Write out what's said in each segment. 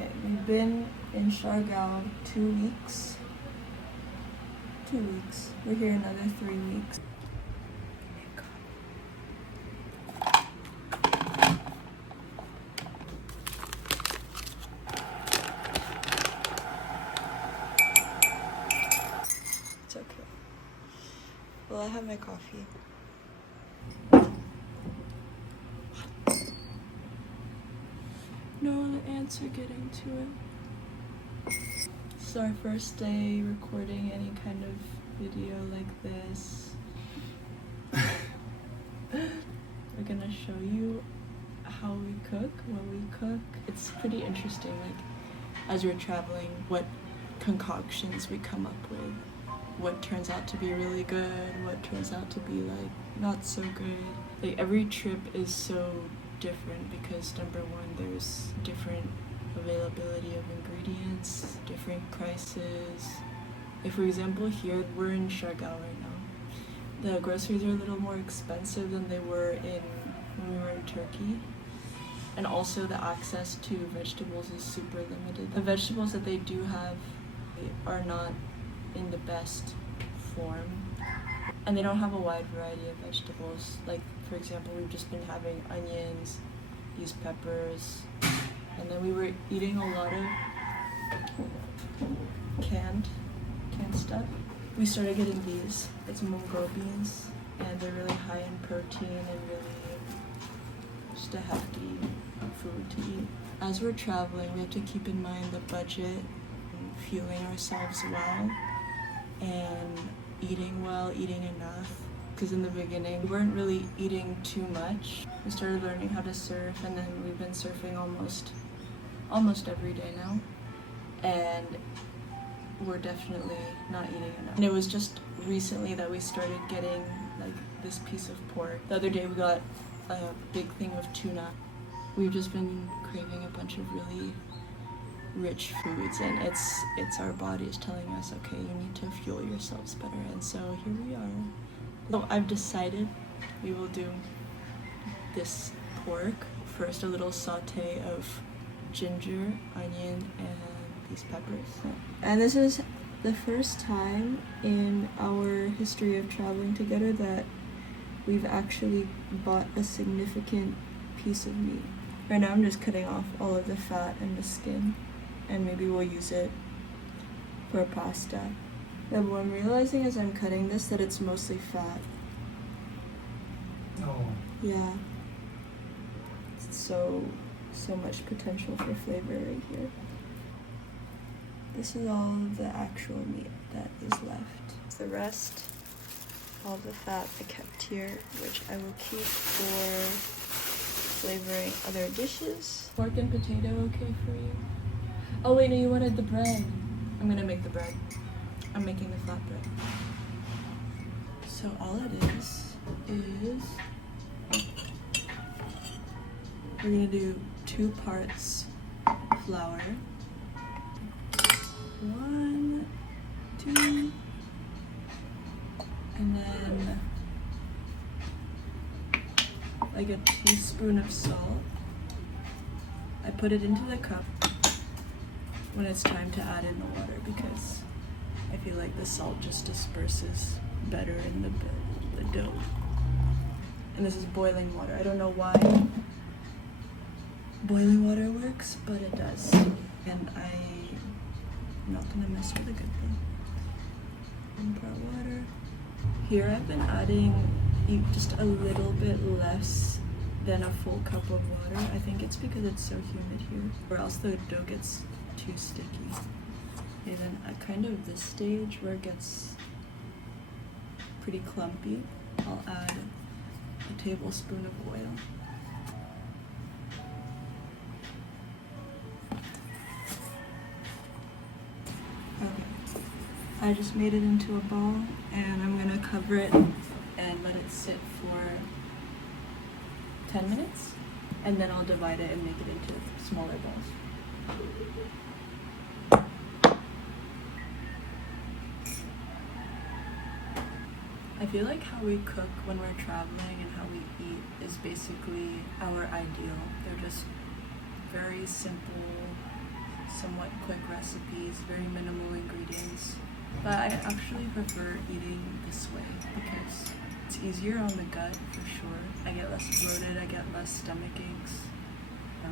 Okay, we've been in Siargao 2 weeks. 2 weeks. We're here another 3 weeks. It's okay. Well, I have my coffee. No, the ants are getting to it. It's our first day recording any kind of video like this. We're gonna show you how we cook, what we cook. It's pretty interesting, like, as we're traveling, what concoctions we come up with. What turns out to be really good, what turns out to be, like, not so good. Like, every trip is so different because, number one, there's different availability of ingredients, different prices. Like, for example, here we're in Siargao right now. The groceries are a little more expensive than they were when we were in Turkey. And also the access to vegetables is super limited. The vegetables that they do have are not in the best form. And they don't have a wide variety of vegetables. Like, for example, we've just been having onions, these peppers, and then we were eating a lot of canned stuff. We started getting these. It's mungo beans, and they're really high in protein and really just a hefty food to eat. As we're traveling, we have to keep in mind the budget, and fueling ourselves well, and eating well, eating enough. Because in the beginning, we weren't really eating too much. We started learning how to surf, and then we've been surfing almost every day now. And we're definitely not eating enough. And it was just recently that we started getting, like, this piece of pork. The other day we got a big thing of tuna. We've just been craving a bunch of really rich foods, and it's our bodies telling us, okay, you need to fuel yourselves better. And so here we are. So I've decided we will do this pork. First, a little saute of ginger, onion, and these peppers. And this is the first time in our history of traveling together that we've actually bought a significant piece of meat. Right now I'm just cutting off all of the fat and the skin, and maybe we'll use it for pasta. Yeah, but what I'm realizing as I'm cutting this that it's mostly fat. Oh. Yeah. So much potential for flavor right here. This is all of the actual meat that is left. The rest, all the fat I kept here, which I will keep for flavoring other dishes. Pork and potato okay for you? Oh wait, no, you wanted the bread. I'm gonna make the bread. I'm making the flatbread. So all it is we're gonna do 2 parts flour. 1, 2, and then like a teaspoon of salt. I put it into the cup when it's time to add in the water because I feel like the salt just disperses better in the dough. And this is boiling water. I don't know why boiling water works, but it does. And I'm not gonna mess with a good thing. 1 part water. Here I've been adding just a little bit less than a full cup of water. I think it's because it's so humid here, or else the dough gets too sticky. Okay, then at kind of this stage where it gets pretty clumpy, I'll add a tablespoon of oil. Okay, I just made it into a ball, and I'm gonna cover it and let it sit for 10 minutes, and then I'll divide it and make it into smaller balls. I feel like how we cook when we're traveling and how we eat is basically our ideal. They're just very simple, somewhat quick recipes, very minimal ingredients. But I actually prefer eating this way because it's easier on the gut for sure. I get less bloated, I get less stomach aches.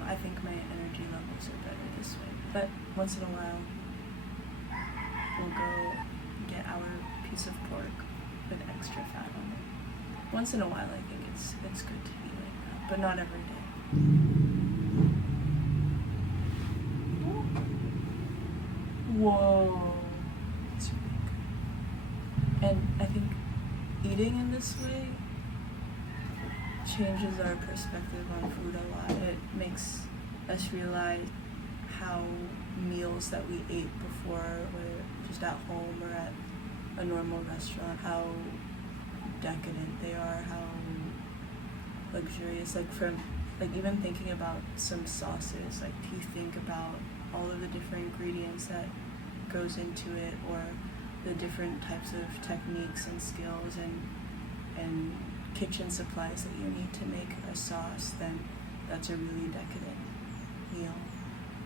I think my energy levels are better this way. But once in a while, we'll go get our piece of pork with extra fat on it. Once in a while, I think it's good to eat like that, but not every day. Whoa, it's really good. And I think eating in this way changes our perspective on food a lot. It makes us realize how meals that we ate before, whether just at home or at a normal restaurant, how decadent they are, how luxurious. Like even thinking about some sauces, like do you think about all of the different ingredients that goes into it, or the different types of techniques and skills and kitchen supplies that you need to make a sauce, then that's a really decadent meal.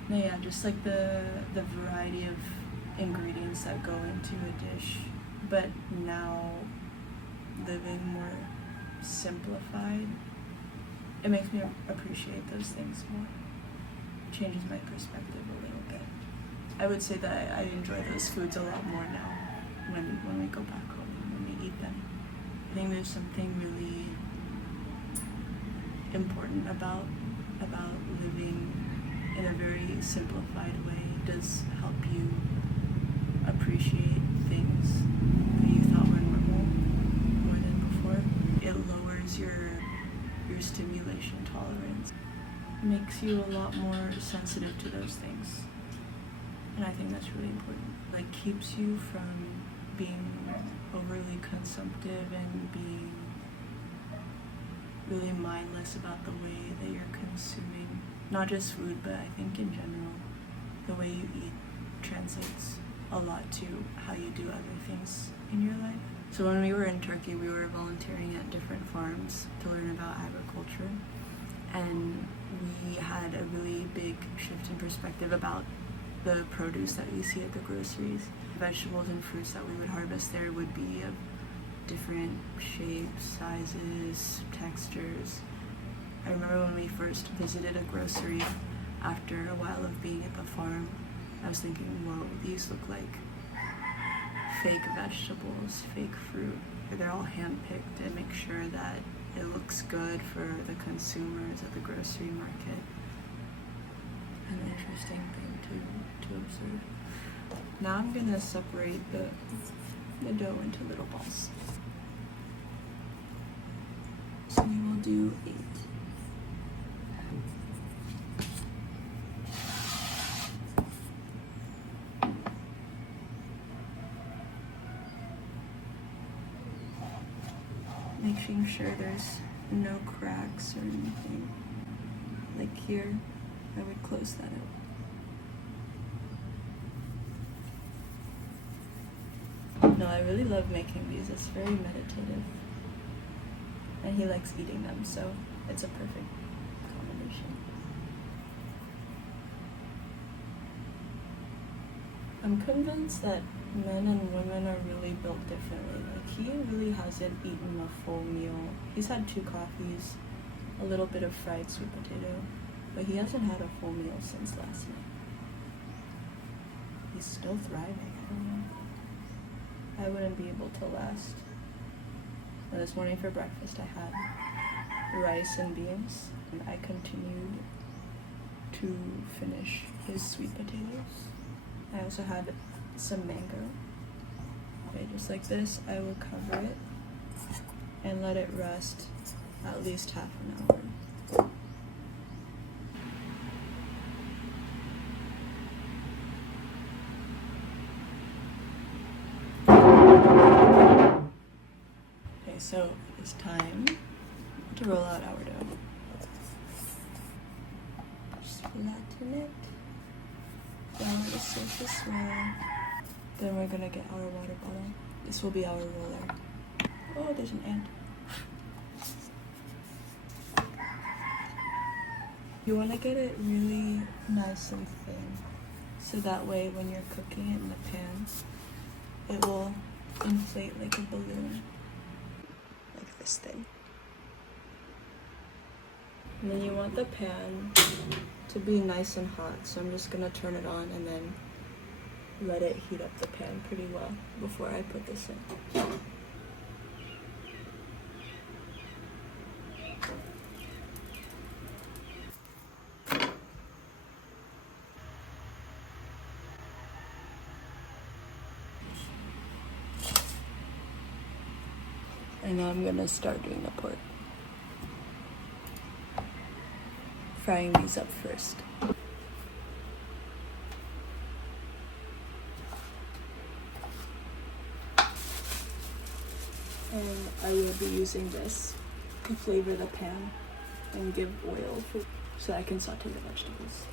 No, yeah, just like the variety of ingredients that go into a dish, but now living more simplified, it makes me appreciate those things more. It changes my perspective a little bit. I would say that I enjoy those foods a lot more now when we go back home and when we eat them. I think there's something really important about living in a very simplified way. It does help you appreciate things that you thought were normal more than before. It lowers your stimulation tolerance. It makes you a lot more sensitive to those things. And I think that's really important. Like keeps you from being overly consumptive and being really mindless about the way that you're consuming not just food, but I think in general the way you eat translates a lot to how you do other things in your life. So when we were in Turkey, we were volunteering at different farms to learn about agriculture, and we had a really big shift in perspective about the produce that we see at the groceries. Vegetables and fruits that we would harvest there would be of different shapes, sizes, textures. I remember when we first visited a grocery after a while of being at the farm, I was thinking, whoa, these look like fake vegetables, fake fruit. They're all hand-picked to make sure that it looks good for the consumers at the grocery market. An interesting thing to observe. Now I'm gonna separate the dough into little balls. So we will do 8. Making sure there's no cracks or anything. Like here, I would close that up. No, I really love making these. It's very meditative. And he likes eating them, so it's a perfect combination. I'm convinced that men and women are really built differently. Like, he really hasn't eaten a full meal. He's had 2 coffees, a little bit of fried sweet potato, but he hasn't had a full meal since last night. He's still thriving. I don't know. I wouldn't be able to last. And this morning for breakfast I had rice and beans, and I continued to finish his sweet potatoes. I also had some mango. Okay, just like this, I will cover it and let it rest at least half an hour. Okay, so it's time to roll out our dough. Just flatten it down the surface well. Then we're gonna get our water bottle. This will be our roller. Oh, there's an ant. You want to get it really nice and thin. So that way when you're cooking it in the pan, it will inflate like a balloon. Like this thing. And then you want the pan to be nice and hot, so I'm just gonna turn it on and then let it heat up the pan pretty well before I put this in. And now I'm gonna start doing the pork. Frying these up first. And I will be using this to flavor the pan and give oil so I can saute the vegetables.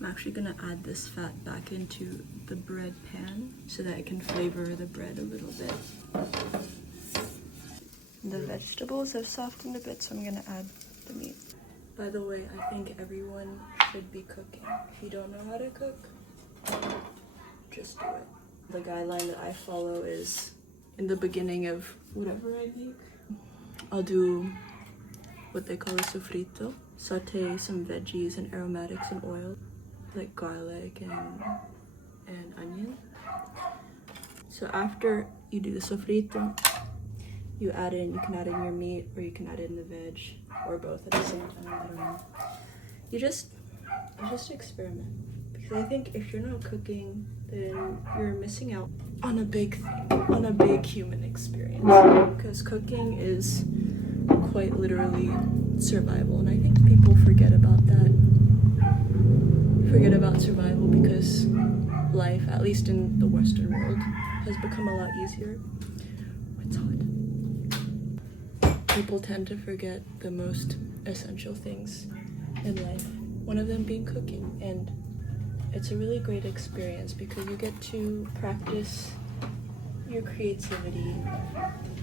I'm actually gonna add this fat back into the bread pan so that I can flavor the bread a little bit. The vegetables have softened a bit, so I'm gonna add the meat. By the way, I think everyone should be cooking. If you don't know how to cook, just do it. The guideline that I follow is in the beginning of whatever I make, I'll do what they call a sofrito. Saute some veggies and aromatics in oil, like garlic and onion. So after you do the sofrito, you can add in your meat, or you can add in the veg, or both at the same time, I don't know. You just experiment. Because I think if you're not cooking, then you're missing out on a big thing, on a big human experience. Because cooking is quite literally survival, and I think people forget about that. Forget about survival because life, at least in the Western world, has become a lot easier. It's hot. People tend to forget the most essential things in life, one of them being cooking, and it's a really great experience because you get to practice your creativity,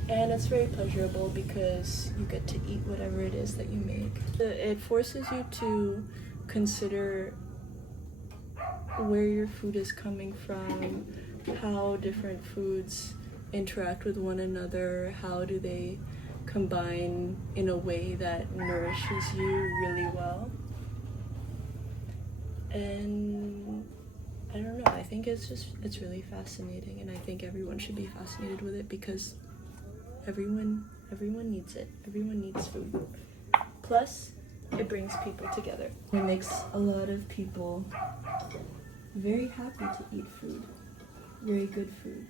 and it's very pleasurable because you get to eat whatever it is that you make. It forces you to consider where your food is coming from, how different foods interact with one another, how do they combine in a way that nourishes you really well. And I don't know, I think it's really fascinating, and I think everyone should be fascinated with it because everyone needs it. Everyone needs food. Plus, it brings people together. It makes a lot of people very happy to eat food, very good food.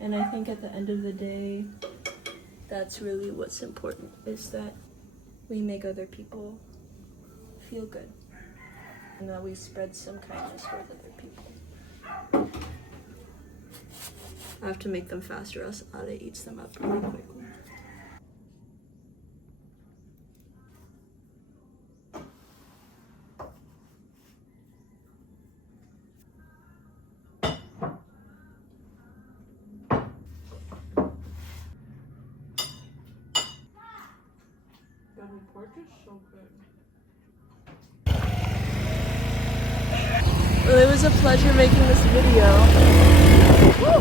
And I think at the end of the day, that's really what's important, is that we make other people feel good and that we spread some kindness towards other people. I have to make them faster, else Ale eats them up really quickly. Pork is so good. Well, it was a pleasure making this video. Woo!